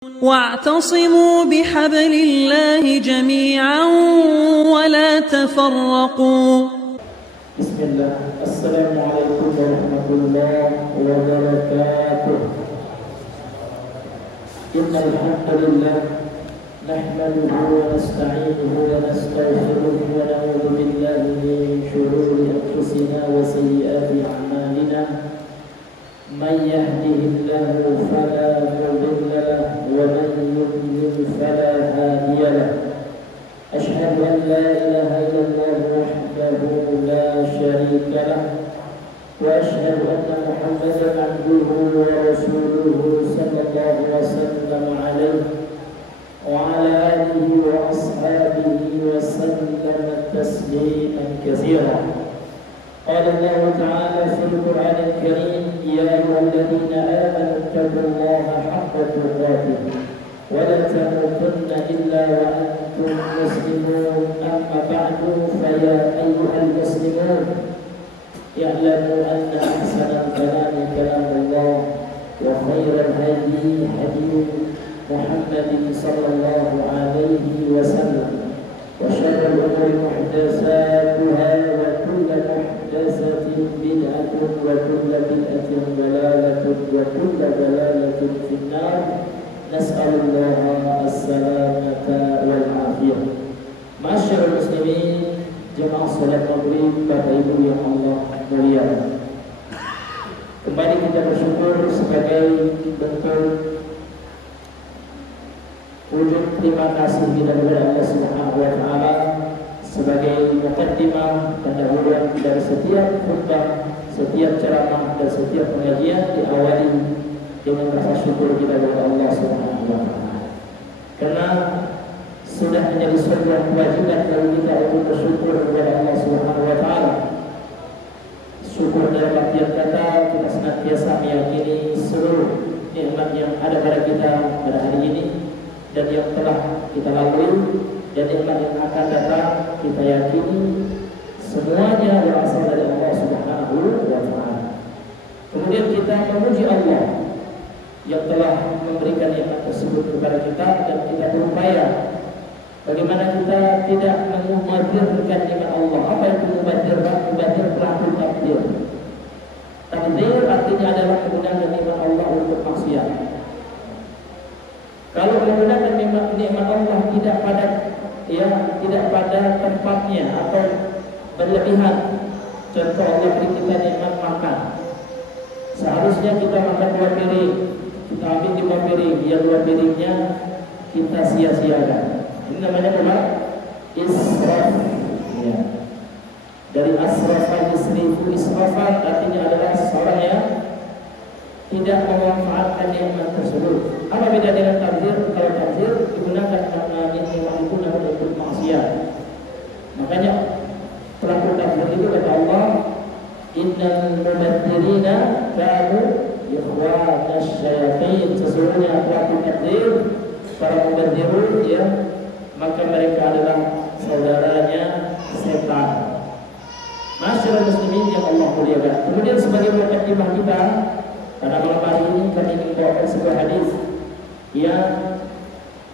واعتصموا بحبل الله جميعا ولا تفرقوا. بسم الله. السلام عليكم ورحمة الله وبركاته. إن الحمد لله نحمده ونستعينه ونستغفره ونعوذ بالله من شرور أنفسنا وسيئات أعمالنا. من يهده الله فلا مضل له ومن يضلل فلا هادي له. أشهد أن لا إله إلا الله وحده لا شريك له وأشهد أن محمدا عبده ورسوله صلى الله وسلم عليه وعلى آله وأصحابه وسلم تسليما كثيرا. قال الله تعالى في القرآن الكريم: يا أيها الذين آمنوا اتقوا الله حق تقاته ولا تموتن إلا وأنتم مسلمون. أما بعد فيا أيها المسلمون اعلموا أن أحسن الكلام كلام الله وخير الهدي هدي محمد صلى الله عليه وسلم وشر الأمور محدثاتها وكل محدثة بدعة وكل بدعة ضلالة وكل ضلالة في النار. نسأل الله السلامة والعافية. Masyarul muslimin, jemaah salat maghrib, Bapak Ibu yang Allah muliakan. Kembali kita bersyukur sebagai bentuk wujud terima kasih kita kepada Allah Subhanahu wa taala sebagai mukaddimah dan dahuluan dari setiap khutbah, setiap ceramah dan setiap pengajian diawali dengan rasa syukur kita kepada Allah Subhanahu wa taala. Karena sudah menjadi sebuah kewajiban bagi kita untuk bersyukur kepada Allah Subhanahu wa taala. Syukur dalam artian kata kita senantiasa meyakini seluruh nikmat yang ada pada kita pada hari ini dan yang telah kita lalui dan nikmat yang akan datang, kita yakini semuanya berasal dari Allah Subhanahu wa taala. Kemudian kita memuji Allah yang telah memberikan nikmat tersebut kepada kita dan kita berupaya bagaimana kita tidak memubadirkan nikmat Allah. Apa itu mubadirkan? Mubadir pelaku takdir. Takdir artinya adalah menggunakan nikmat Allah untuk maksiat. Kalau menggunakan nikmat Allah tidak pada tempatnya atau berlebihan. Contoh, Allah beri kita nikmat makan. Seharusnya kita makan 2 piring, kita ambil 5 piring, yang 2 piringnya kita sia-siakan. Ini namanya apa? Israf. Ya. Dari asrafan yusrifu israfan artinya adalah seorang yang tidak memanfaatkan nikmat tersebut. Apa beda dengan takdir? Kalau takdir digunakan karena nikmat itu namun untuk maksiat. Makanya pelaku takdir itu kata Allah, innal mubadzirina kanu ikhwanas syayatin. Sesungguhnya pelaku takdir, para mubadzirun, ya, maka mereka adalah saudaranya setan. Masyarul muslimin yang Allah muliakan. Kemudian sebagai mukaddimah kita pada malam hari ini kami ingin membawakan sebuah hadis yang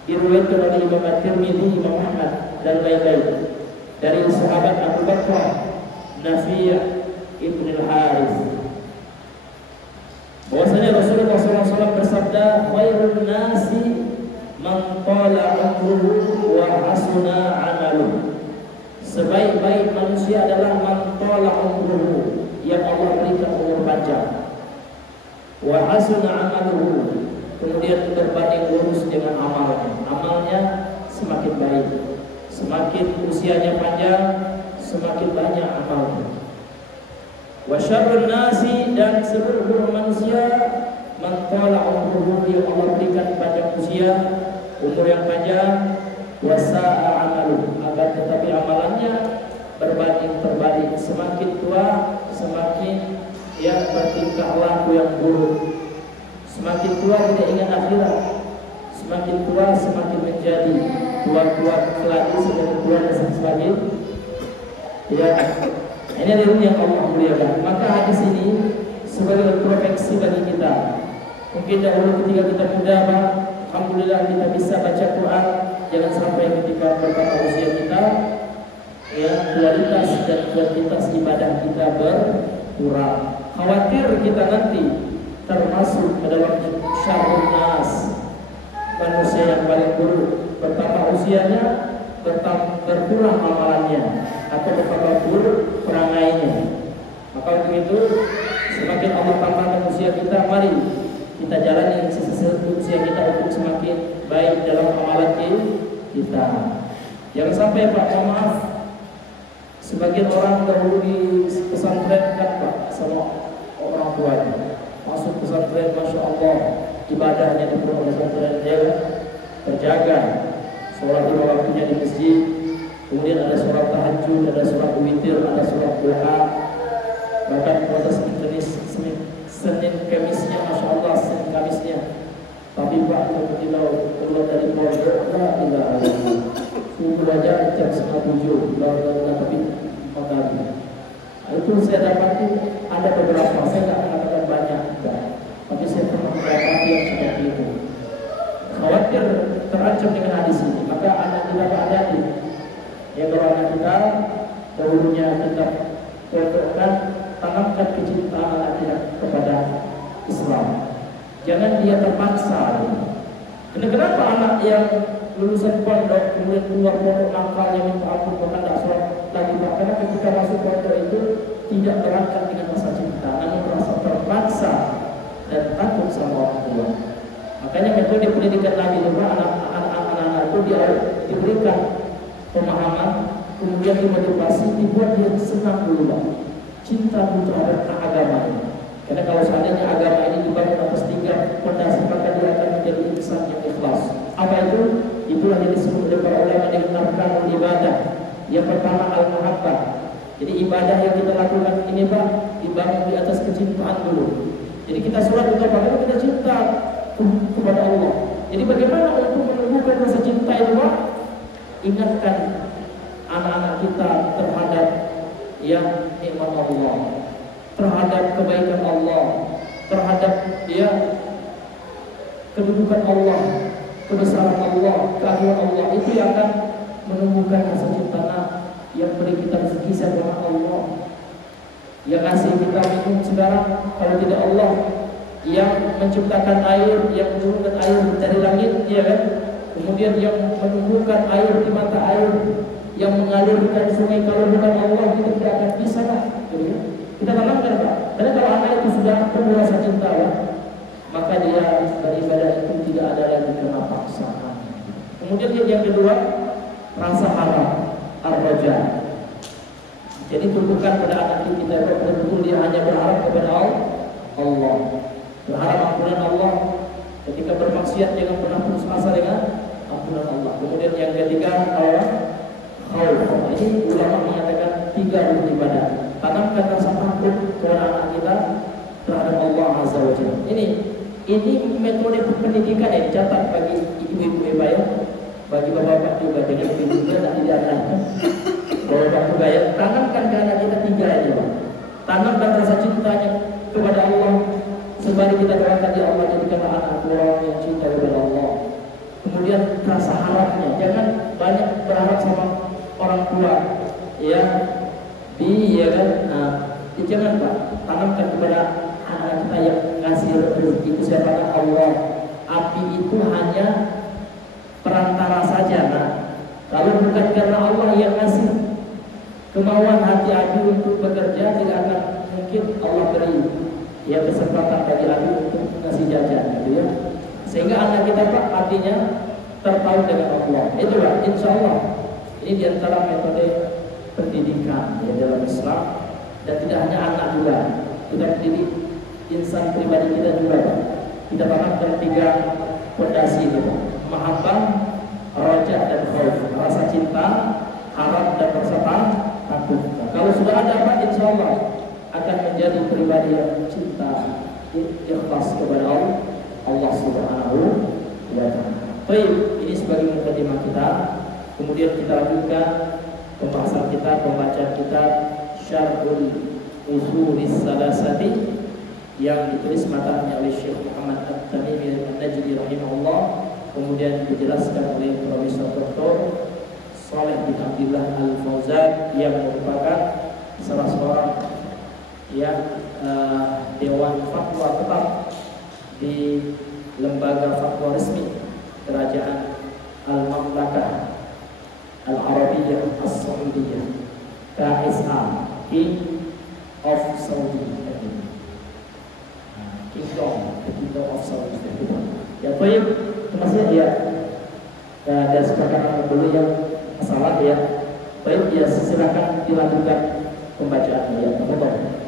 diriwayatkan oleh Imam At-Tirmidzi, Imam Ahmad dan lain-lain dari sahabat Abu Bakar Nafi' ibn al-Harith. Bahwasanya Rasulullah SAW bersabda, khairun nasi man qala umruhu wa hasuna amaluhu. Sebaik-baik manusia adalah man qala umruhu, yang Allah berikan umur panjang. Wa hasuna amaluhu, kemudian berbanding lurus dengan amalnya. Amalnya semakin baik, semakin usianya panjang, semakin banyak amalnya. Wa syarrun nasi, dan seluruh manusia man qala umruhu, yang Allah berikan panjang usia, umur yang panjang, wa sa'a amaluhu, akan tetapi amalannya berbanding terbalik, semakin tua semakin bertingkah laku yang buruk. Semakin tua tidak ingat akhirat, semakin tua semakin menjadi tua-tua lagi, semakin tua dan semakin ini adalah yang Allah muliakan. Maka hadis ini sebagai proteksi bagi kita. Mungkin dahulu ketika kita muda, Alhamdulillah kita bisa baca Quran. Jangan sampai ketika bertambah usia kita, ya, kualitas dan kuantitas ibadah kita berkurang. Khawatir kita nanti termasuk ke dalam syarrun nas, manusia yang paling buruk. Bertambah usianya, berkurang amalannya, atau bertambah buruk perangainya. Maka untuk itu, semakin Allah tambahkan usia kita, mari kita jalani usia kita untuk semakin baik dalam amalan kita. Jangan sampai Pak, maaf, sebagian orang dahulu di pesantren kan Pak, sama orang tuanya masuk pesantren, masya Allah, ibadahnya di pesantren dia terjaga, sholat lima waktunya di masjid, kemudian ada sholat tahajud, ada sholat witir, ada sholat duha, bahkan proses Senin Kamisnya, masya Allah, Senin Kamisnya. Tapi Pak, ketika keluar dari pondok, tidak ada. Subuh aja jam 6:30, tapi pagi. Itu saya dapati ada beberapa, saya nggak mengatakan banyak, tapi saya pernah mendapati yang seperti itu. Khawatir terancam dengan hadis ini, maka anak kita hati-hati. Ya, kalau anak kita dahulunya kita pondokkan, tanamkan kecintaan anak kita kepada Islam. Jangan dia terpaksa. Kenapa anak yang lulusan pondok kemudian keluar pondok nakalnya minta ampun bahkan tidak sholat lagi? Karena ketika masuk pondok itu tidak terangkat dengan rasa cinta, namun merasa terpaksa dan takut sama orang tua. Makanya metode pendidikan Nabi itu anak-anak itu diberikan pemahaman, kemudian dimotivasi, dibuat dia senang dulu, cinta dulu terhadap agama ini. Karena kalau seandainya agama ini dibangun atas 3 fondasi, maka dia akan menjadi insan yang ikhlas. Apa itu? Itulah yang disebut oleh para ulama dengan arkanul ibadah. Yang pertama al-mahabbah. Jadi ibadah yang kita lakukan ini Pak, dibangun di atas kecintaan dulu. Jadi kita sholat untuk apa? Kita cinta kepada Allah. Jadi bagaimana untuk menumbuhkan rasa cinta itu Pak? Ingatkan anak-anak kita terhadap yang nikmat Allah, terhadap kebaikan Allah, terhadap kedudukan Allah, kebesaran Allah, keagungan Allah. Itu yang akan menumbuhkan rasa cinta. Yang beri kita rezeki siapa? Allah. Yang kasih kita minum sekarang kalau tidak Allah. Yang menciptakan air, yang menurunkan air dari langit, ya kan? Kemudian yang menumbuhkan air di mata air, yang mengalirkan sungai, kalau bukan Allah kita tidak akan bisa lah. Kita tanamkan Pak. Karena kalau anak itu sudah penuh rasa cinta, Pak, maka dia beribadah itu tidak ada lagi kena paksaan. Kemudian yang kedua, rasa harap, ar-raja. Jadi tumbuhkan pada anak kita betul-betul dia hanya berharap kepada Allah, berharap ampunan Allah. Ketika bermaksiat jangan pernah putus asa dengan ampunan Allah. Kemudian yang ketiga, khauf. Ini ulama mengatakan 3 rukun ibadah. Tanamkan rasa takut kepada anak kita terhadap Allah Azza wa Jalla. Ini metode pendidikan yang dicatat bagi ibu-ibu ya, bagi bapak-bapak juga, dengan ibu-ibunya tak diajarkan. Bapak juga ya, tanamkan ke anak kita 3 ini Pak. Tanamkan rasa cintanya kepada Allah. Sembari kita doakan ya Allah jadikanlah anak orang yang cinta kepada Allah. Kemudian rasa harapnya, jangan banyak berharap sama orang tua, ya kan? Jangan Pak, tanamkan kepada anak kita yang ngasih rezeki itu siapa? Allah. Api itu hanya perantara saja. Kalau bukan karena Allah yang ngasih, kemauan hati Abi untuk bekerja tidak akan mungkin Allah beri kesempatan bagi Abi untuk ngasih jajan, gitu ya. Sehingga anak kita Pak artinya terpaut dengan Allah. Itu Pak, insya Allah. Ini diantara metode pendidikan ya, dalam Islam. Dan tidak hanya anak juga, kita mendidik insan pribadi kita juga Pak. Kita tanamkan 3 fondasi itu Pak: mahabbah, raja dan khauf. Rasa cinta, harap dan rasa takut. Kalau sudah ada Pak, insya Allah akan menjadi pribadi yang cinta, ikhlas kepada Allah Subhanahu wa Ta'ala. Baik, ini sebagai mukadimah kita. Kemudian kita lanjutkan pembahasan kita, pembacaan kita Syarhul Usulis Salasati yang ditulis matanya oleh Syekh Muhammad At-Tamimi An-Najdi rahimahullah. kemudian dijelaskan oleh Profesor Dr. Saleh bin Abdillah Al-Fauzan yang merupakan salah seorang yang Dewan Fatwa tetap di lembaga fatwa resmi Kerajaan Al-Mamlakah Al-Arabiyyah As-Saudiyah, KSA, King of Saudi Arabia. Kingdom of Saudi Arabia. Ya, baik, terima kasih ya. Dan sebagian dulu yang masalah ya. Baik, ya silakan dilanjutkan pembacaannya ya. Teman-teman.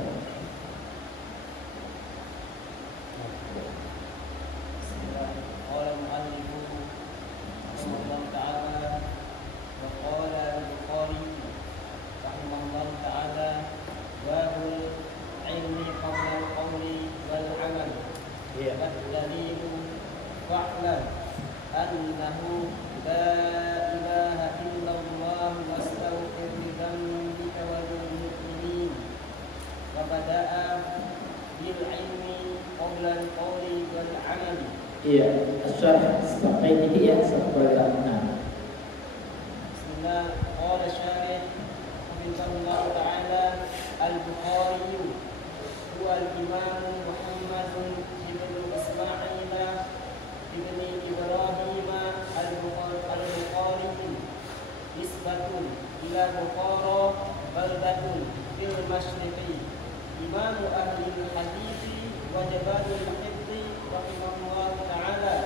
Iya, asyarah sampai ini ya sampai mana? Bismillah, qala syarih rahimahullah ta'ala al-Bukhari huwa al-Imam Muhammad ibn Ismail ibn Ibrahim al-Bukhari nisbatun ila Bukhara baldatun fil masyriqi imam ahli al-hadith wa jabalul hifdhi rahimahullah ta'ala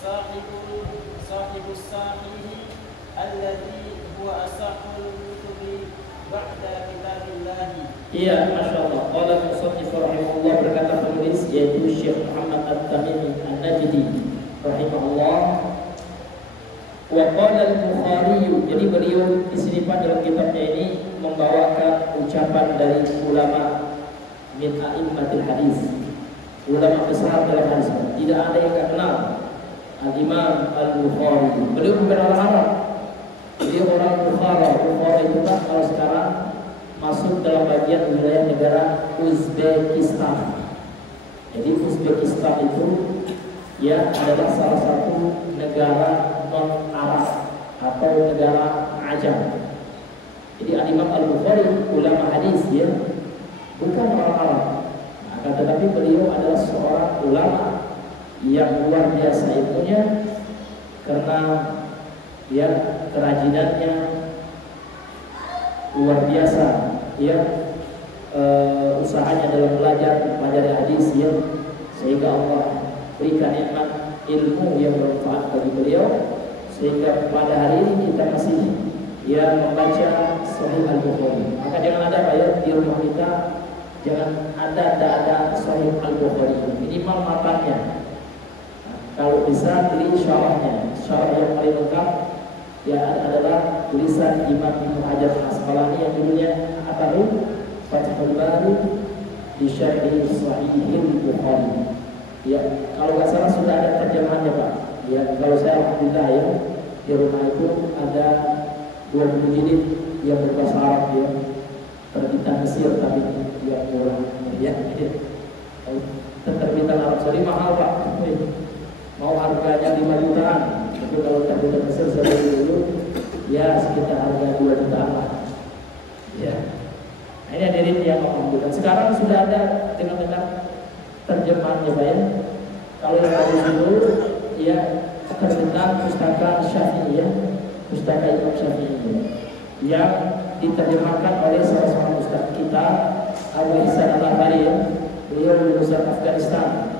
sahibu sahih alladhi huwa asahul kutubi ba'da kitabillah. Iya, Masya Allah. Qala musannif rahimahullah, berkata penulis yaitu Syekh Muhammad At-Tamimi An-Najdi rahimahullah. Wa qala al-Bukhari, jadi beliau di sini dalam kitabnya ini membawakan ucapan dari ulama min a'immatil hadis, ulama besar dalam hadis. Tidak ada yang tak kenal Al-Imam Al-Bukhari. Beliau bukan orang Arab, dia orang Bukhara. Bukhara itu kan kalau sekarang masuk dalam bagian wilayah negara Uzbekistan. Jadi Uzbekistan itu ya adalah salah satu negara non-Arab atau negara Ajam. Jadi Al-Imam Al-Bukhari ulama hadis ya, bukan orang Arab. Akan tetapi beliau adalah seorang ulama yang luar biasa ilmunya karena ya kerajinannya luar biasa ya, usahanya dalam belajar hadis ya, sehingga Allah berikan nikmat ilmu yang bermanfaat bagi beliau, sehingga pada hari ini kita masih ya membaca Sahih Al-Bukhari. Maka jangan ada ya di rumah kita, jangan ada Sahih Al-Bukhari, minimal matanya. Kalau bisa beli syarahnya. Syarah yang paling lengkap ya adalah tulisan Imam Ibnu Hajar Al-Asqalani yang judulnya Atarul Fathul Bari di Syarh Sahih Al-Bukhari. Ya, kalau nggak salah sudah ada terjemahannya Pak. Ya, kalau saya alhamdulillah ya di rumah itu ada 20 jilid yang berbahasa Arab ya, terbitan Mesir tapi yang murah ya. Terbitan Arab Saudi mahal Pak. Mau harganya 5 jutaan, tapi kalau terbitan Mesir saya beli dulu ya sekitar harga 2 jutaan lah. Ya. Nah, ini hadirin yang alhamdulillah. Sekarang sudah ada dengan terjemahannya Pak ya. Kalau yang baru dulu ya terbitan pustaka Syafi'i ya, pustaka Imam Syafi'i yang diterjemahkan oleh salah seorang ustaz kita Abu Ihsan Al-Bahri ya. Beliau lulusan Afghanistan.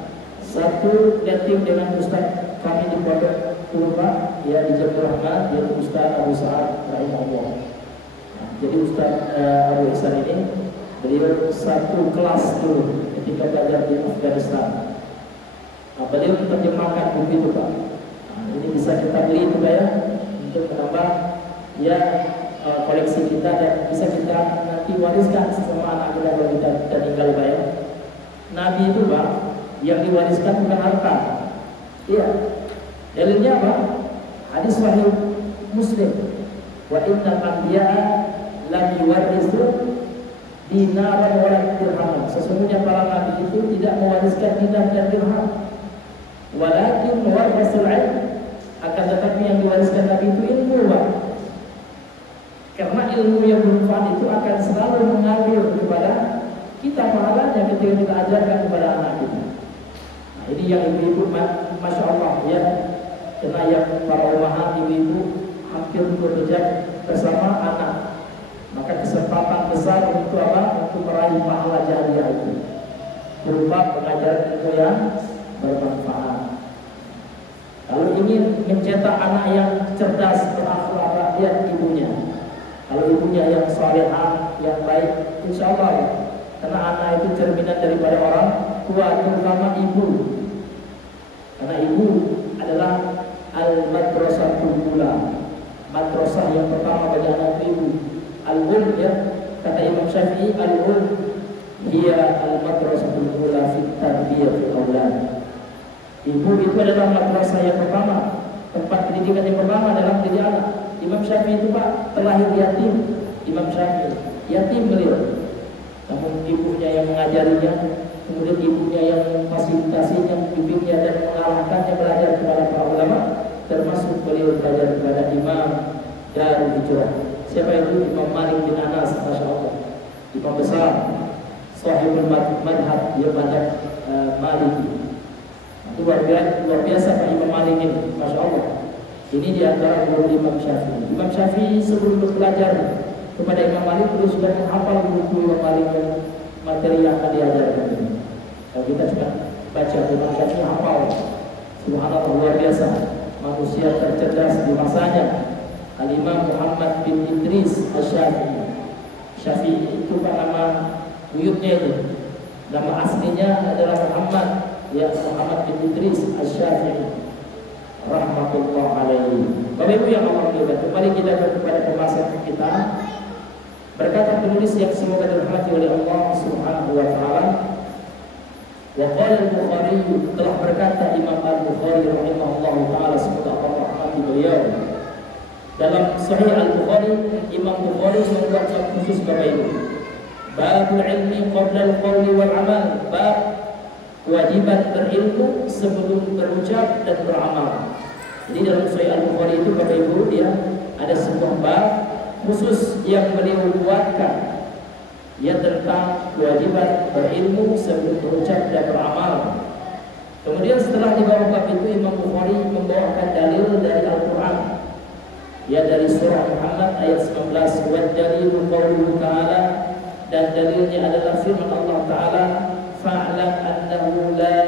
Satu yatim dengan ustaz kami di Pondok Purba ya di Jabal Rahman, yaitu Ustaz Abu Sa'ad rahimahullah. Nah, jadi Ustaz Abu Ihsan ini beliau satu kelas dulu ketika belajar di Afghanistan. Nah, beliau menerjemahkan buku itu Pak. Nah, ini bisa kita beli itu Pak ya, untuk menambah ya koleksi kita, dan bisa kita nanti wariskan sama anak kita kalau kita tinggal Pak ya. Nabi itu Pak yang diwariskan bukan harta. Iya. Dalilnya apa? Hadis sahih Muslim. Wa innal anbiya'a lam yuwarrisu dinaran wa dirham. Sesungguhnya para nabi itu tidak mewariskan dinar dan dirham. Walakin warasul ilm. Tuhan itu akan selalu mengalir kepada kita pahalanya ketika kita ajarkan kepada anak kita. Nah, ini yang ibu-ibu, masya Allah ya, karena yang para umahat ibu-ibu hampir bekerja bersama anak, maka kesempatan besar untuk apa? Untuk meraih pahala jariah itu berupa pengajaran ilmu yang bermanfaat. Kalau ingin mencetak anak yang cerdas, berakhlak, rakyat ibunya. Kalau ibunya yang salihah, yang baik, insya Allah. Karena anak itu cerminan daripada orang tua, terutama ibu. Karena ibu adalah al-madrasatul ula, madrasah yang pertama bagi anak ibu. Al-um ya, kata Imam Syafi'i, al-um hiya al-madrasatul ula fi tarbiyatil aulad. Ibu itu adalah madrasah yang pertama, tempat pendidikan yang pertama dalam didik anak. Imam Syafi'i itu Pak terlahir yatim. Imam Syafi'i yatim beliau, namun ibunya yang mengajarinya, kemudian ibunya yang memfasilitasinya, bimbingnya dan mengarahkannya belajar kepada para ulama, termasuk beliau belajar kepada Imam Darul Hijrah. Siapa itu? Imam Malik bin Anas, masya Allah, imam besar, sahibul madhab, dia banyak Maliki. Luar biasa Pak Imam Malik ini, masya Allah. Ini diantara guru Imam Syafi'i. Imam Syafi'i sebelum belajar kepada Imam Malik itu sudah menghafal buku Imam Malik yang materi yang akan diajarkan ini. Kalau kita cuma baca Imam Syafi'i hafal, subhanallah, luar biasa. Manusia tercerdas di masanya. Al-Imam Muhammad bin Idris Asy-Syafi'i. Syafi'i itu Pak nama buyutnya itu. Nama aslinya adalah Muhammad bin Idris Asy-Syafi'i rahmatullah alaihi. Bapak Ibu yang Allah muliakan, kembali kita kepada pembahasan kita. Berkata penulis yang semoga dirahmati oleh Allah Subhanahu wa taala, wa qala al-Bukhari, telah berkata Imam Al-Bukhari rahimahullah taala, semoga Allah merahmati beliau. Dalam Sahih Al-Bukhari, Imam Bukhari membuat bab khusus Bapak Ibu. Babul ilmi qabla al-qawli wal amal. Bab kewajiban berilmu sebelum berucap dan beramal. Jadi dalam Sahih Al-Bukhari itu Bapak Ibu ya, ada sebuah bab khusus yang beliau buatkan, ya, tentang kewajiban berilmu sebelum berucap dan beramal. Kemudian setelah di bawah bab itu Imam Bukhari membawakan dalil dari Al-Quran, ya, dari surah Muhammad ayat 19, wa dalilu qauluhu ta'ala, dan dalilnya adalah firman Allah Ta'ala, fa'lam annahu la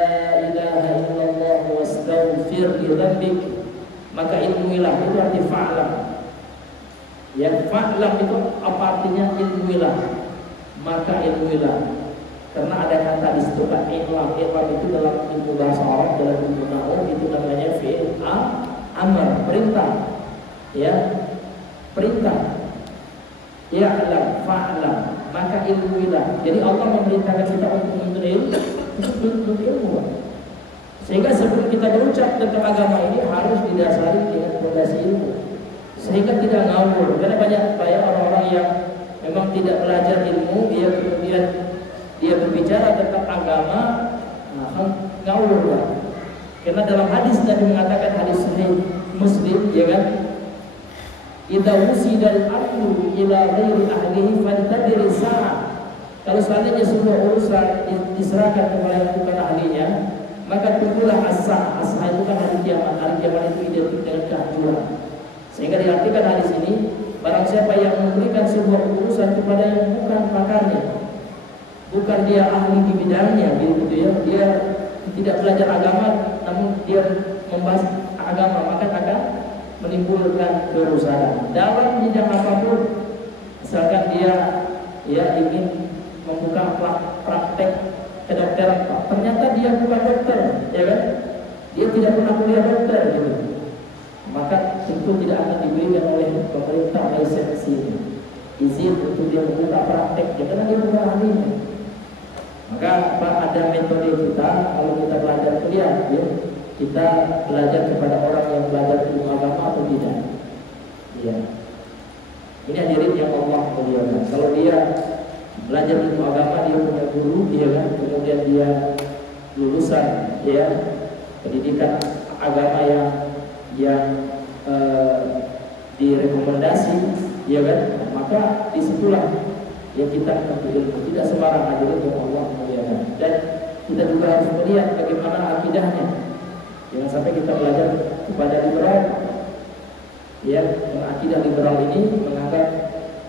ilaha illallah wastaghfir li dzambik. Maka ilmuilah, itu arti fa'lam. Ya, fa'lam itu apa artinya? Ilmuilah. Maka ilmuilah. Karena ada kata di situ kan ilam. Ilam itu dalam ilmu bahasa Arab, dalam ilmu nahwu itu namanya fi'il amr, perintah. Ya, perintah. Ya'lam, fa'lam, maka ilmuilah. Jadi Allah memerintahkan kita untuk menuntut ilmu. Sehingga sebelum kita berucap tentang agama ini harus didasari dengan fondasi ilmu, sehingga tidak ngawur. Karena banyak orang-orang yang memang tidak belajar ilmu, dia kemudian dia berbicara tentang agama, ngawur. Karena dalam hadis Nabi mengatakan, hadis Sahih Muslim, ya kan, idza wusidal amru ila ghairi ahlihi fantadiri sa'ah. Kalau seandainya sebuah urusan diserahkan kepada yang bukan ahlinya, maka tunggulah as-sa'ah. As-sa'ah itu kan hari kiamat. Hari kiamat itu identik dengan kehancuran. Sehingga diartikan hadis ini, barang siapa yang memberikan sebuah urusan kepada yang bukan pakarnya, bukan dia ahli di bidangnya, gitu ya, dia tidak belajar agama, namun dia membahas agama, maka akan menimbulkan kerusakan dalam bidang apapun. Misalkan dia ingin membuka praktek kedokteran, ternyata dia bukan dokter, ya kan? Dia tidak pernah kuliah dokter, gitu. Maka tentu tidak akan diberikan oleh pemerintah lisensi, izin untuk dia membuka praktek, karena dia bukan ahlinya. Maka ada metode kita kalau kita belajar kuliah, ya, kita belajar kepada orang yang belajar ilmu agama atau tidak. Ya. Ini hadirin yang Allah muliakan. Kalau dia belajar ilmu agama, dia punya guru, dia kan, kemudian dia lulusan, ya, pendidikan agama yang direkomendasi, ya kan, maka disitulah yang kita menuntut ilmu. Tidak sembarang aja itu Allah muliakan. Dan kita juga harus melihat bagaimana akidahnya. Jangan sampai kita belajar kepada liberal, ya, akidah liberal ini menganggap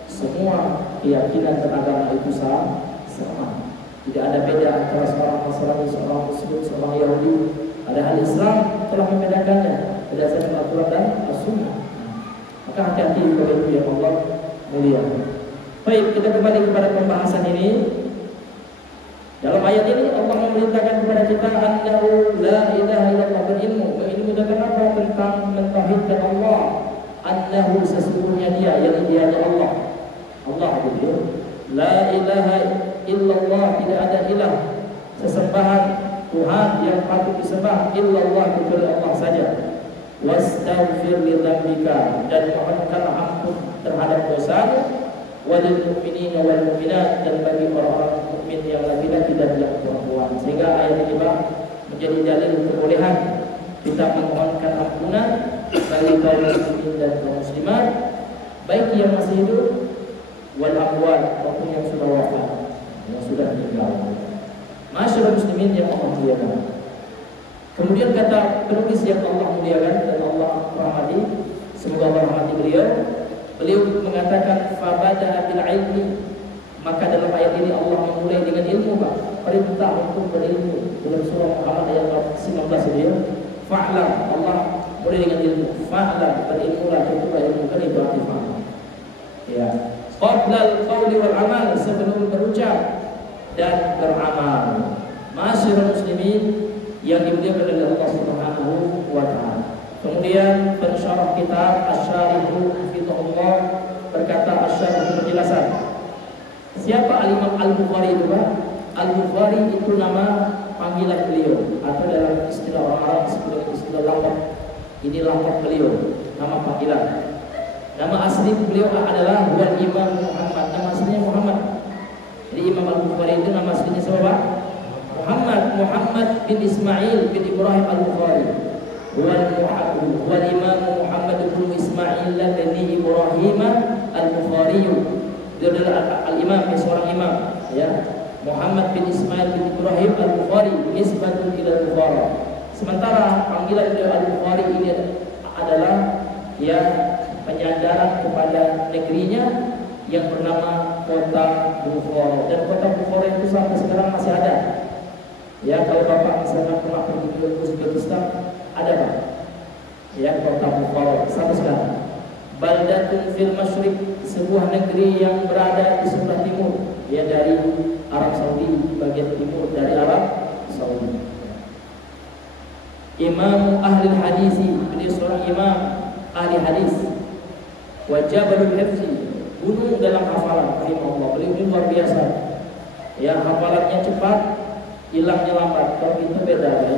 semua keyakinan dan agama itu sama. Tidak ada beda antara seorang Nasrani, seorang Muslim, seorang Yahudi. Padahal Islam telah membedakannya berdasarkan Al-Quran dan As-Sunnah. Maka hati-hati kepada itu yang Allah mulia. Baik, kita kembali kepada pembahasan ini. Dalam ayat ini Allah memerintahkan kepada kita annahu la ilaha illallah, berilmu. Berilmu tentang apa? Tentang mentauhidkan Allah. Annahu, sesungguhnya dia, yang dia Allah. Allah itu la ilaha illallah, tidak ada ilah sesembahan Tuhan yang patut disembah illallah, kecuali Allah saja. Wastaghfir li dzambika, dan mohonkanlah ampun terhadap dosamu, walil mu'minina wal mu'minat, dan bagi orang-orang mukmin yang laki-laki dan yang perempuan. Sehingga ayat ini menjadi dalil kebolehan kita memohonkan ampunan bagi kaum muslimin dan kaum muslimat, baik yang masih hidup wal amwat, maupun yang sudah wafat, yang sudah meninggal. Masyarakat muslimin yang Allah muliakan. Kemudian kata penulis yang Allah muliakan dan Allah rahmati, semoga Allah rahmati beliau mengatakan fabada bil ilmi, maka dalam ayat ini Allah memulai dengan ilmu, Pak. Perintah untuk berilmu. Dalam surah Muhammad ayat 19 dia, fa'lam, Allah mulai dengan ilmu. Fa'lam, berilmulah, tentulah ilmu kan itu arti fa'lam. Ya. Qabla al-qawli wal amal, sebelum berucap dan beramal. Masyarakat muslimin yang dimuliakan oleh Allah Subhanahu wa taala. Kemudian pensyarah kitab Asy-Syarihu Hafizahullah berkata, Asy-Syarih penjelasan. Siapa Al-Imam Al-Bukhari itu, Pak? Al-Bukhari itu nama panggilan beliau, atau dalam istilah orang Arab disebut istilah laqab. Ini laqab beliau, nama panggilan. Nama asli beliau adalah Huwal Imam Muhammad. Nama aslinya Muhammad. Jadi Imam Al-Bukhari itu nama aslinya siapa? Muhammad bin Ismail bin Ibrahim Al-Bukhari. Huwal Imam Muhammad bin Ismail bin Ibrahim Al-Bukhari. Dia adalah al-imam, seorang imam, ya. Muhammad bin Ismail bin Ibrahim Al-Bukhari nisbatun ila Bukhara. Sementara panggilan beliau Al-Bukhari ini adalah ya penyandaran kepada negerinya yang bernama kota Bukhara. Dan kota Bukhara itu sampai sekarang masih ada. Ya, kalau Bapak misalnya pernah pergi ke Uzbekistan, ada Pak? Ya, kota Bukhara sampai sekarang. Baldatun fil masyriq, sebuah negeri yang berada di sebelah timur, ya, dari Arab Saudi, bagian timur dari Arab Saudi. Imam ahli hadis, beliau seorang imam ahli hadis. Wa jabalul hifzi, gunung dalam hafalan. Allah, beliau ini luar biasa. Ya, hafalannya cepat, hilangnya lambat. Kalau itu beda ya.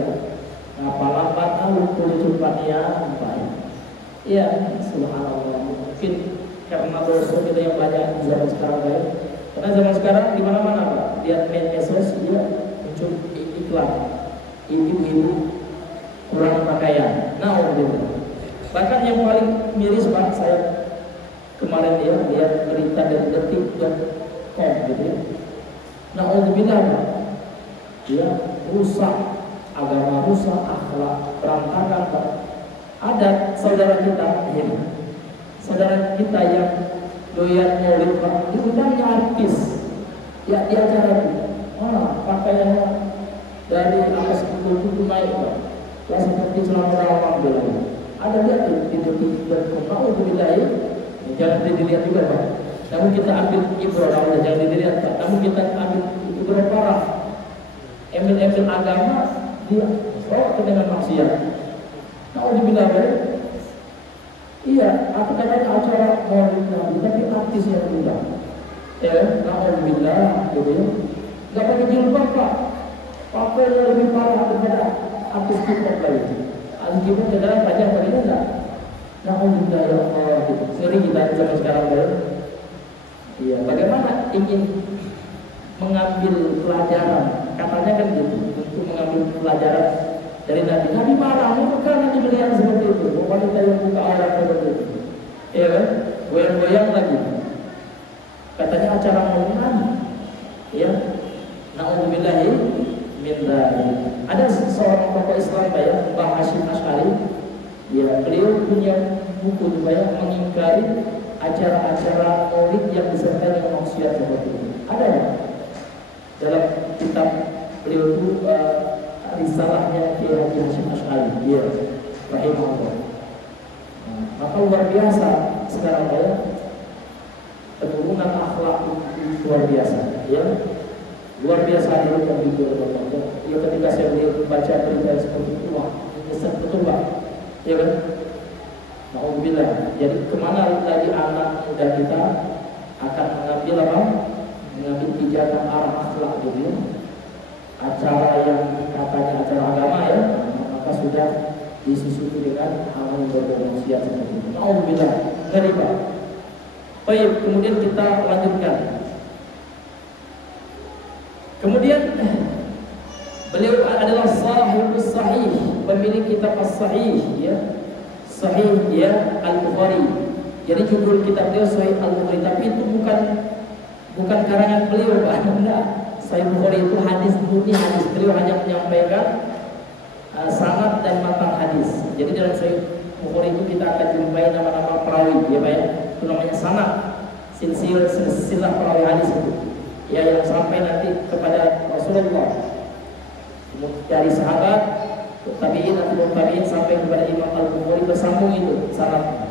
Hafal lambat, lupa cepatnya baik. Ya, subhanallah. Mungkin karena dosa kita yang banyak di zaman sekarang ya. Karena zaman sekarang di mana-mana Pak, lihat media sosial muncul iklan ibu-ibu kurang pakaian. Nah, bahkan yang paling miris Pak, saya kemarin ya lihat berita dari detik.com gitu ya. Na'udzubillah, ya, rusak agama, rusak akhlak, berantakan Pak. Ada saudara kita, ya, saudara kita yang doyan maulid Pak, diundangnya artis, ya, di acara itu, pakaiannya dari atas kuku naik Pak, ya, seperti celana rawang bilang. Ada lihat di detik.com, na'udzubillah, jangan dilihat juga Pak. Namun kita ambil ibrah, jangan dilihat Pak. Namun kita ambil ibrah parah. Embel-embel agama dia dengan maksiat. Kalau dibilang iya, aku katanya acara maulid Nabi, tapi artis yang undang. Ya, alhamdulillah, gitu ya. Gak pakai jilbab Pak, pakai yang lebih parah daripada artis K-pop lagi. Artis K-pop adalah pajak bagi enggak. Alhamdulillah ya Allah, gitu. Sering kita zaman sekarang ya. Iya, bagaimana ingin mengambil pelajaran? Katanya kan gitu, untuk mengambil pelajaran dari Nabi. Nabi marah, maka nanti melihat seperti itu. Wanita yang buka aurat seperti itu, ya kan? Goyang-goyang lagi. Ya, beliau punya buku supaya mengingkari acara-acara maulid yang disertai dengan maksiat seperti itu. Ada ya? Dalam kitab beliau itu risalahnya Kiai Haji Hasyim Asy'ari, ya, rahimahullah. Maka luar biasa sekarang ya, penurunan akhlak itu luar biasa, ya. Luar biasa dia yang dibuat. Ya, ketika saya baca berita seperti itu, wah, nyesek betul Pak, ya kan? Alhamdulillah. Jadi kemana lagi anak muda kita akan mengambil apa? Mengambil pijakan arah akhlak gitu ya. Acara yang katanya acara agama ya, maka sudah disusupi dengan hal yang bermaksiat seperti itu. Alhamdulillah. Ngeri Pak. Baik, kemudian kita lanjutkan. Kemudian beliau adalah sahibus sahih, pemilik kitab as-sahih ya. Sahih ya Al-Bukhari. Jadi judul kitab beliau Sahih Al-Bukhari, tapi itu bukan karangan beliau Pak. Enggak. Sahih Bukhari itu hadis murni hadis. Beliau hanya menyampaikan sanad dan matan hadis. Jadi dalam Sahih Bukhari itu kita akan jumpai nama-nama perawi ya Pak ya. Itu namanya sanad. Silsilah perawi hadis itu. Ya, yang sampai nanti kepada Rasulullah. Dari sahabat tabi'in atau tabi'in sampai kepada Imam Al-Bukhari bersambung itu sanad.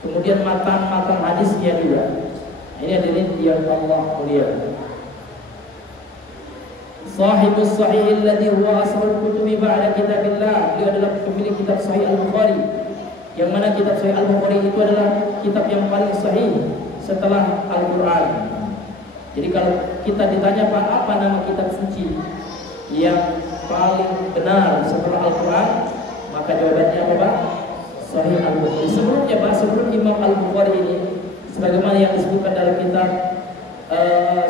Kemudian matan hadisnya juga. Ini hadirin yang Allah mulia. Sahibus sahih alladhi huwa asahul kutubi ba'da kitabillah. Dia adalah pemilik kitab Sahih Al-Bukhari. Yang mana kitab Sahih Al-Bukhari itu adalah kitab yang paling sahih setelah Al-Qur'an. Jadi kalau kita ditanya Pak, apa nama kitab suci yang paling benar setelah Al-Quran, maka jawabannya apa Pak? Sahih Al-Bukhari. Sebelumnya Pak, sebelum Imam Al-Bukhari ini, sebagaimana yang disebutkan dalam kitab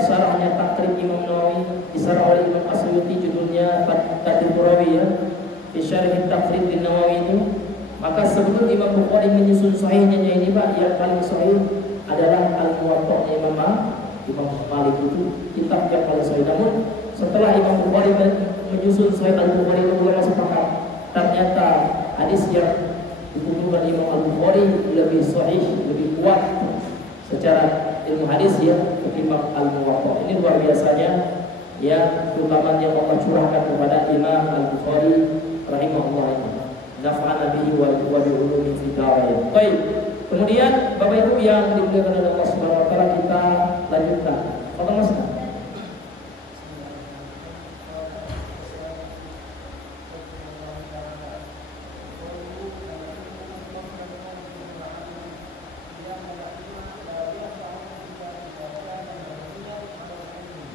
syarahnya Takrib Imam Nawawi, disarah oleh Imam Asyuyuti, judulnya Tadrib Rawi ya, fi syarh Takrib bin Nawawi itu. Maka sebelum Imam Bukhari menyusun sahihnya ini Pak, yang paling sahih adalah Al-Muwatta Imam Malik, itu kitab yang paling sahih. Namun setelah Imam Bukhari menyusun Sahih Al-Bukhari itu ulama sepakat ternyata hadis yang dikumpulkan Imam Al-Bukhari lebih sahih, lebih kuat secara ilmu hadis ya ketimbang Al-Muwatta. Ini luar biasanya ya keutamaan yang Allah curahkan kepada Imam Al-Bukhari rahimahullah ini. Nafa'ana bihi wa bi ulumi fid dharain. Baik. Kemudian Bapak Ibu yang dimuliakan oleh Allah Subhanahu wa taala, kita lanjutkan. Fadhil Mas.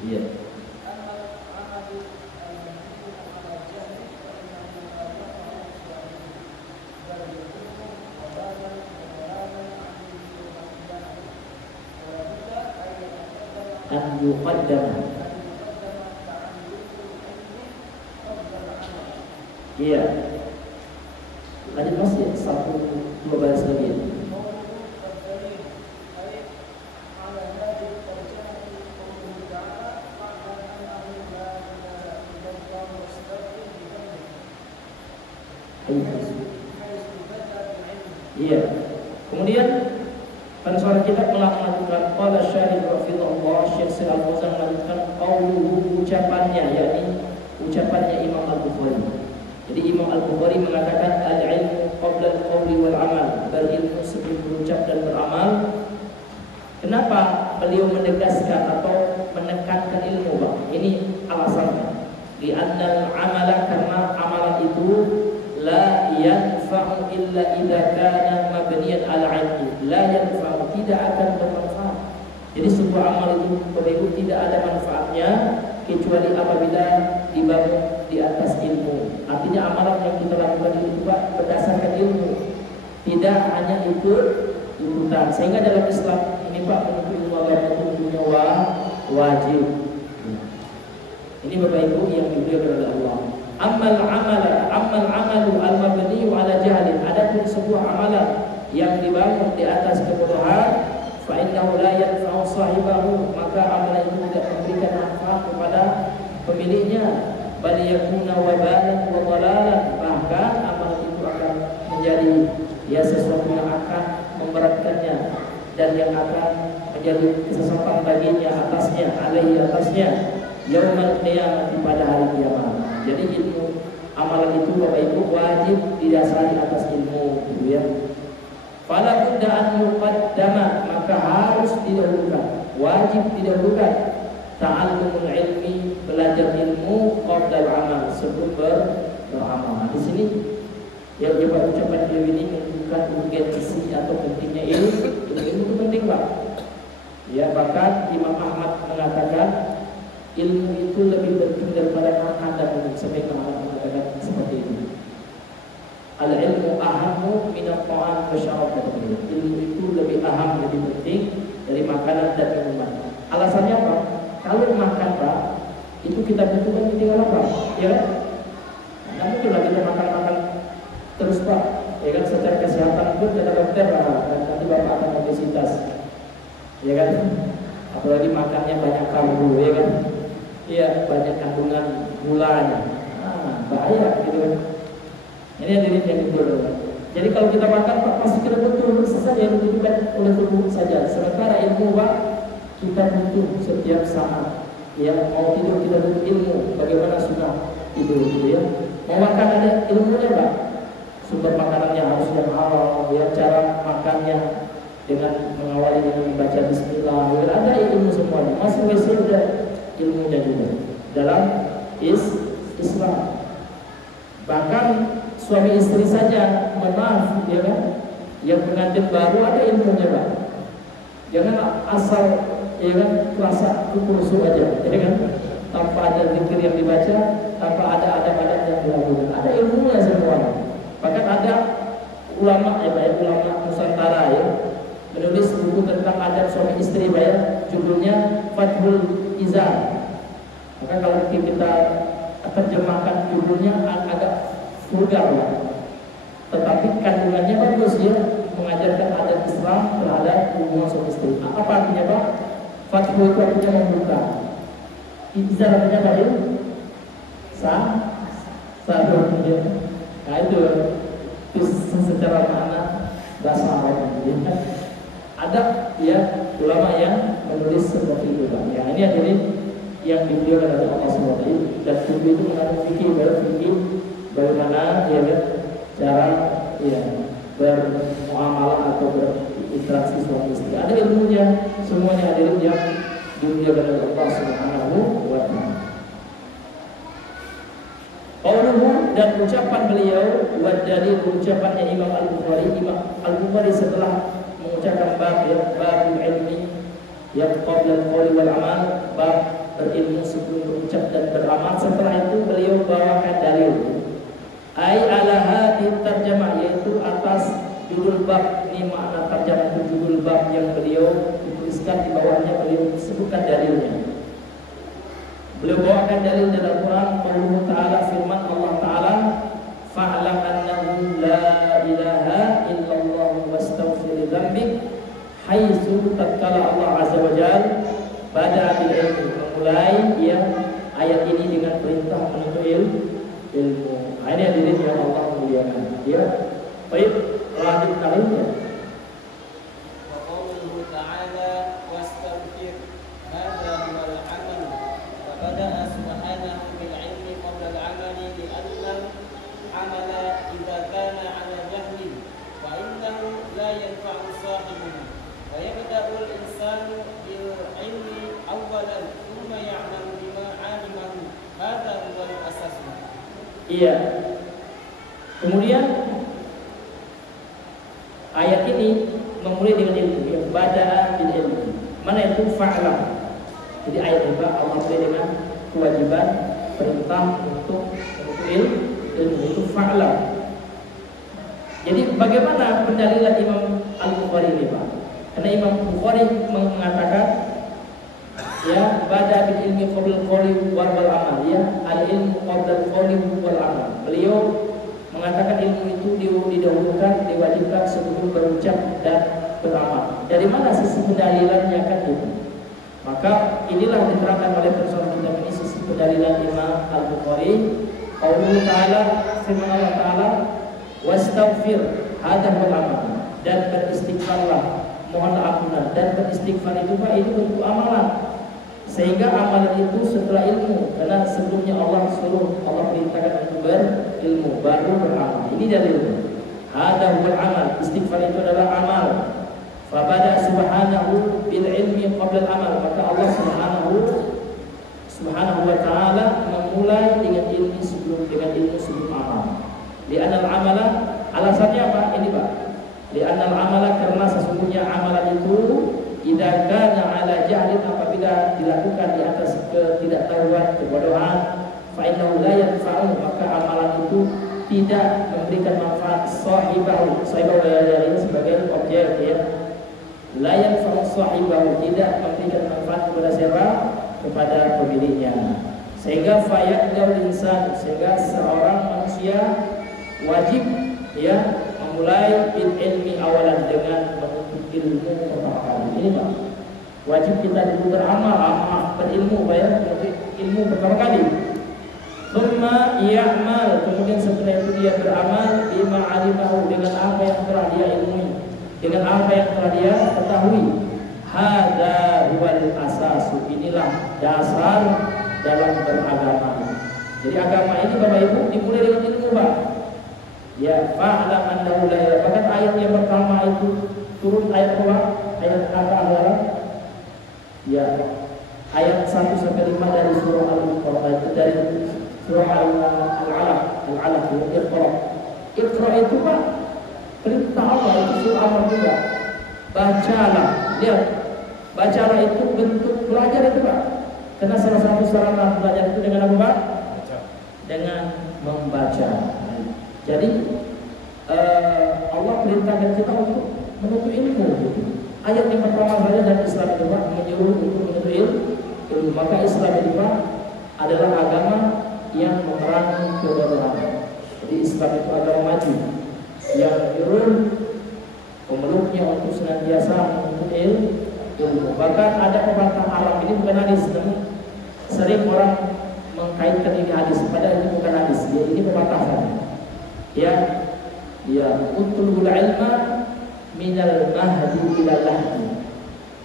Iya. An yuqaddam. Iya. Lanjut Mas ya, 1-2 baris lagi. Iya. Kemudian pada suara kita melakukan qala syarih rahimahullah, Syekh Shalal Fauzan melanjutkan qauluhu, ucapannya, yakni ucapannya Imam Al-Bukhari. Jadi Imam Al-Bukhari mengatakan al-ilmu qabla al-qawli wal amal, berilmu sebelum berucap dan beramal. Kenapa beliau menegaskan atau menekankan ilmu Pak? Ini alasannya. Di annal amala, karena amalan itu la yanfa'u illa idza kana mabniyan 'ala 'ilmi. La yanfa'u, tidak akan bermanfaat. Jadi sebuah amal itu Bapak Ibu tidak ada manfaatnya kecuali apabila dibangun di atas ilmu. Artinya amalan yang kita lakukan itu Pak berdasarkan ilmu, tidak hanya ikut-ikutan. Sehingga dalam Islam ini Pak, menuntut ilmu agama itu hukumnya wajib. Ini Bapak Ibu yang dimuliakan oleh Allah. Ammal amalu al-mabniyu ala jahlin. Adapun sebuah amalan yang dibangun di atas kebodohan, fa innahu la yanfa'u sahibahu, maka amalan itu tidak memberikan manfaat kepada pemiliknya. Bal yakuna wabalan wa dhalalan, bahkan amalan itu akan menjadi menjadi ya sesuatu yang akan memberatkannya dan yang akan menjadi kesesakan baginya atasnya, alaihi atasnya yaumul qiyamah, pada hari kiamat. Jadi ilmu amalan itu Bapak Ibu wajib didasari atas ilmu, gitu ya. Fala budda an yuqaddama, maka harus didahulukan, wajib didahulukan ta'allumul ilmi, belajar ilmu qabla al-amal, sebelum beramal. Di sini yang coba ucapan beliau ini menunjukkan urgensi atau pentingnya ilmu. Ilmu itu penting, Pak. Ya, bahkan Imam Ahmad mengatakan ilmu itu lebih penting daripada makan dan minum. Sampai Imam Ahmad mengatakan seperti itu. Al-ilmu ahammu minat ta'am wa syarab. Ilmu itu lebih aham, lebih penting dari makanan dan minuman. Alasannya apa? Kalau makan, Pak, itu kita butuhkan tinggal apa? Ya kan? Nah, mungkinlah kita makan terus, Pak. Ya kan, secara kesehatan pun kata dokter, nanti Bapak akan obesitas. Ya kan? Apalagi makannya banyak karbo, ya kan? Iya, banyak kandungan gulanya. Bahaya gitu kan. Ini hadirin yang kedua. Jadi kalau kita makan, Pak, pasti kita butuh saja yang dibutuhkan oleh tubuh saja. Sementara ilmu, Pak, kita butuh setiap saat. Ya, mau tidur kita butuh ilmu. Bagaimana sunnah tidur, gitu ya. Mau makan ada ilmunya, Pak. Sumber makanannya harus yang halal, ya, cara makannya dengan mengawali dengan membaca bismillah. Ya, ada ilmu semuanya. Masih ada ilmunya juga dalam Islam. Bahkan suami istri saja, maaf, ya kan, yang pengantin baru ada ilmunya, Pak. Jangan asal, ya kan, kerasa kurusu aja, ya kan, tanpa ada zikir yang dibaca, tanpa ada adab-adab yang dilakukan. Ada ilmunya semua. Bahkan ada ulama, ya Pak, ulama Nusantara ya, menulis buku tentang adab suami istri, Pak, ya, judulnya Fathul Izar. Maka kalau kita terjemahkan judulnya agak vulgar, Pak, tetapi kandungannya bagus ya, mengajarkan adab Islam terhadap hubungan suami istri. Apa artinya, Pak? Fathu itu artinya membuka. Izar artinya apa ya? Satu ya. Nah itu secara makna bahasa Arab ya. Ada ya ulama yang menulis seperti itu, Pak. Yang ini hadirin yang dimuliakan oleh Allah SWT, dan buku itu mengandung fikih bagaimana ya kan, cara ya bermuamalah atau berinteraksi suami istri. Ada ilmunya, semuanya ada ilmu yang dimuliakan oleh Allah Subhanahu wa taala. Qauluhu, dan ucapan beliau, wa dalil, ucapannya Imam Al-Bukhari. Imam Al-Bukhari setelah mengucapkan bab ya, babul ilmi yang qabla al-qauli wal amal, bab berilmu sebelum berucap dan beramal. Setelah itu beliau bawakan dalil. Ai ala hadhihi tarjamah, yaitu atas judul bab. Ini makna tarjamah itu judul bab yang beliau tuliskan, di bawahnya beliau sebutkan dalilnya. Beliau bawakan dalil dari Al-Quran. Allah Ta'ala, firman Allah Ta'ala, fa'lam annahu la ilaha illallah wastaghfir li dzambik, haitsu tatkala Allah Azza wa Jalla bada bil ilmi, memulai ya ayat ini dengan perintah menuntut ilmu. Ini hadirin yang Allah muliakan. Ya, baik, lanjut dalilnya. Wa qauluhu ta'ala wastaghfir, hadza huwal amal. Wa bada'a subhanahu bil ilmi qabla al-amali li'anna al-amala idza kana 'ala jahlin wa innahu la yanfa'u sahibihi. Wa yabda'u al-insanu bil ilmi awwalan thumma ya'lamu bima 'alimahu. Hadza huwal asas. Iya. Kemudian ayat ini memulai dengan ilmu, ya, bada'a bil ilmi. Mana itu fa'lam. Jadi ayat ini Allah mulai dengan kewajiban perintah untuk ilmu, itu fa'lam. Jadi bagaimana pendalilan Imam Al-Bukhari ini, Pak? Karena Imam Bukhari mengatakan ya bada bil ilmi qabla al-qawli wal amal, ya al-ilmu qabla al-qawli wal amal. Beliau mengatakan ilmu itu didahulukan, diwajibkan sebelum berucap dan beramal. Dari mana sisi pendalilannya kan itu? Maka inilah diterangkan oleh persoalan kita ini sisi pendalilan Imam Al-Bukhari. Allah Ta'ala, firman Allah Ta'ala, wastaghfir, Hadza wal amal. Dan beristighfarlah, mohonlah ampunan. Dan beristighfar itu Pak, ini bentuk amalan. Sehingga amalan itu setelah ilmu, karena sebelumnya Allah perintahkan untuk berilmu baru beramal. Ini dalilnya. Hadza wal amal. Istighfar itu adalah amal. Fabada subhanahu bil ilmi qabla al amal. Maka Allah subhanahu wa ta'ala memulai dengan ilmu sebelum amal. Li'anal amala, alasannya apa? Ini Pak. Li'anal amala, karena sesungguhnya amalan itu idza kana ala jahlin, apabila dilakukan di atas ketidaktahuan, kebodohan, fa innahu la yanfa'u, maka amalan itu tidak memberikan manfaat sahibahu ini sebagai objek ya. La yanfa'u sahibahu, tidak memberikan manfaat kepada siapa? Kepada pemiliknya. Sehingga fayaqul insan, sehingga seorang manusia wajib ya memulai bil ilmi awalan, dengan menuntut ilmu pertama kali. Ini Pak, wajib kita dulu beramal, berilmu ya, menuntut ilmu pertama kali. Thumma ya'mal, kemudian setelah itu dia beramal bima alimahu, dengan apa yang telah dia ilmui, dengan apa yang telah dia ketahui. Hadza huwal asas, inilah dasar dalam beragama. Jadi agama ini Bapak Ibu dimulai dengan ilmu Pak. Ya, fa'lam annahu la ilaha. Bahkan ayat yang pertama itu turun ayat apa? Ayat apa? Ya, ayat 1 sampai 5 dari surah Al-Qur'an, dari surah Al-Alaq, Iqra itu Pak, perintah Allah, itu surah Allah juga. Bacalah, lihat, bacalah itu bentuk belajar itu Pak. Karena salah satu sarana belajar itu dengan apa Pak? Dengan membaca. Jadi Allah perintahkan kita untuk menuntut ilmu. Ayat yang pertama saja dan Islam itu Pak menyuruh untuk menuntut ilmu. Maka Islam itu Pak adalah agama yang memerangi kebodohan. Jadi Islam itu agama maju yang menyuruh pemeluknya untuk senantiasa menuntut ilmu. Bahkan ada pepatah Arab, ini bukan hadis, namun sering orang mengkaitkan ini hadis, padahal itu bukan hadis. Ya, ini pepatah saja. Ya, utlubul ilma minal mahdi ilal lahdi.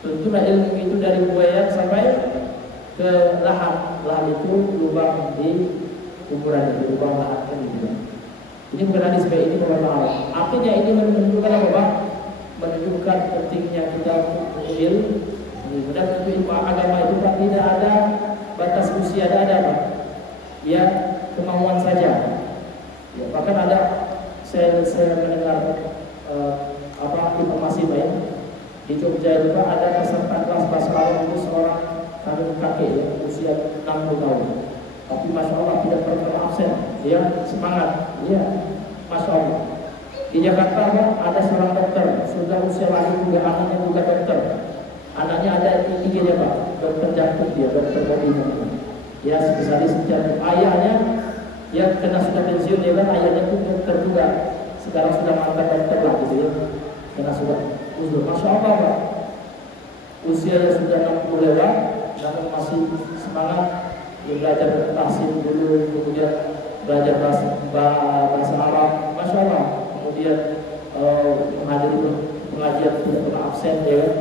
Tentulah ilmu itu dari buaya sampai ke lahan. Lahan itu lubang di kuburan itu, lubang lahan kan gitu. Ini bukan hadis, ini pepatah Arab. Artinya ini menunjukkan apa Pak? Menunjukkan pentingnya kita ilmu. Dan untuk ilmu agama itu Pak tidak ada batas usia, ada Pak. Ya, kemauan saja. Ya, bahkan ada saya mendengar informasi Pak ya, di Jogja itu Pak ada peserta kelas bahasa Arab itu seorang kakek ya, usia 60 tahun. Tapi Masya Allah tidak pernah absen, dia semangat, ya Masya Allah. Di Jakarta Pak ada seorang dokter, sudah usia lanjut juga, anaknya juga dokter. Anaknya ada IG-nya Pak, dokter jantung dia, dokter body. Ya, spesialis jantung. Ayahnya ya kena sudah pensiun, ya kan, ayahnya itu dokter juga. Sekarang sudah mantan dokter lah gitu ya. Kena sudah uzur. Masya Allah Pak, usianya sudah 60 lewat, namun masih semangat. Dia belajar tahsin dulu, kemudian belajar bahasa Arab. Masya Allah. Kemudian menghadiri pengajian tidak pernah absen ya kan.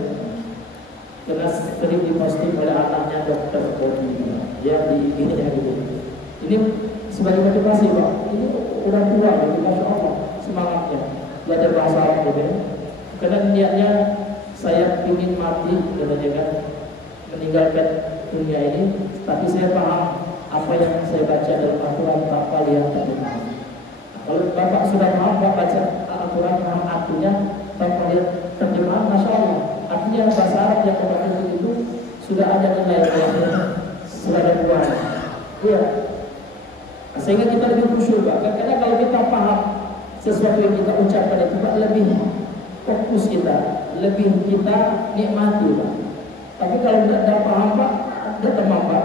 Karena sering diposting oleh anaknya dokter body ya di IG-nya gitu. Ini sebagai motivasi Pak, ini udah tua gitu, Masya Allah semangatnya belajar bahasa Arab gitu. Karena niatnya saya ingin mati katanya kan, meninggalkan dunia ini, tapi saya paham apa yang saya baca dalam Al-Quran tanpa lihat dan paham. Kalau Bapak sudah paham, Bapak baca Al-Quran paham artinya tanpa lihat terjemahan, Masya Allah. Artinya bahasa Arab yang Bapak itu sudah ada nilai-nilainya, sudah ada buahnya. Iya. Sehingga kita lebih khusyuk Pak. Karena kalau kita paham sesuatu yang kita ucapkan itu Pak, lebih fokus kita, lebih kita nikmati Pak. Tapi kalau tidak paham Pak, ada teman Pak,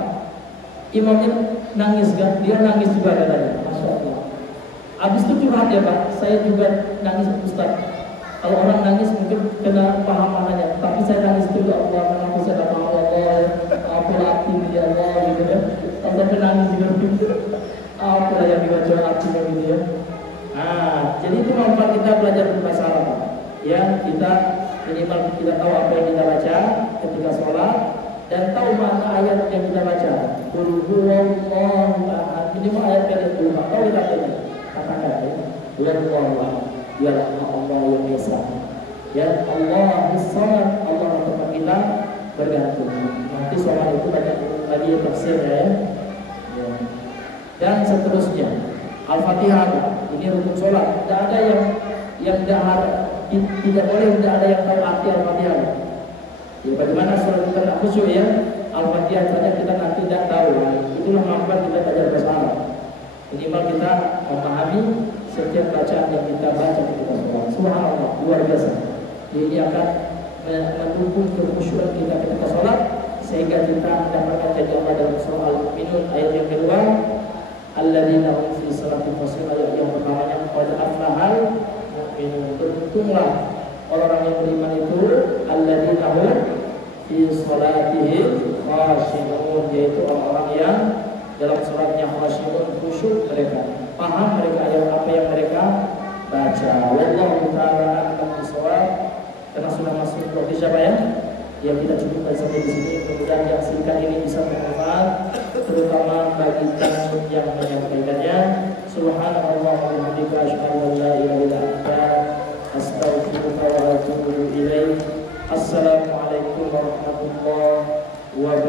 imamnya nangis kan, dia nangis juga katanya, Masya Allah. Habis itu curhat ya Pak, saya juga nangis Ustaz. Kalau orang nangis mungkin kena paham maknanya, tapi saya nangis juga, Allah mengaku saya tak paham Allah, apalah hati ya Allah gitu ya. Sampai nangis juga, apalah yang dibaca artinya gitu ya. Jadi itu manfaat kita belajar bahasa Arab. Ya, kita minimal kita tahu apa yang kita baca ketika sholat dan tahu makna ayat yang kita baca. Qul huwallahu ahad. Minimal ayat yang itu tahu kita ini. Katakan ya. Wallahu ya Allah yang Esa. Ya Allahus Samad, Allah tempat kita bergantung. Nanti soal itu banyak lagi tafsir ya. Dan seterusnya. Al-Fatihah ini rukun sholat. Tidak ada yang tidak boleh, tidak ada yang tahu arti Al-Fatihah. Ya, bagaimana sholat kita tak khusyuk ya? Al-Fatihah saja kita nanti tidak tahu. Itulah manfaat kita belajar bahasa Arab. Minimal kita memahami setiap bacaan yang kita baca ketika sholat. Subhanallah, luar biasa. Jadi ini akan mendukung kekhusyukan kita ketika sholat sehingga kita mendapatkan janji Allah dalam surah Al-Mu'minun ayat yang kedua. Alladzina hum fi salatihim khashi'un, ayat yang pertamanya qad aflahal mu'minun. Beruntunglah orang yang beriman itu alladzina hum fi salatihim khashi'un, yaitu orang-orang yang dalam salatnya khashi'un, khusyuk mereka, paham mereka ayat apa yang mereka baca. Wallahu ta'ala a'lam bishawab. Karena sudah masuk waktu siapa ya? Ya kita cukupkan sampai di sini. Mudah-mudahan yang singkat ini bisa bermanfaat, terutama bagi kami yang menyampaikannya. Subhanallah wa bihamdika asyhadu an la ilaha illa anta astaghfiruka wa atubu ilaik. Assalamualaikum warahmatullahi wabarakatuh.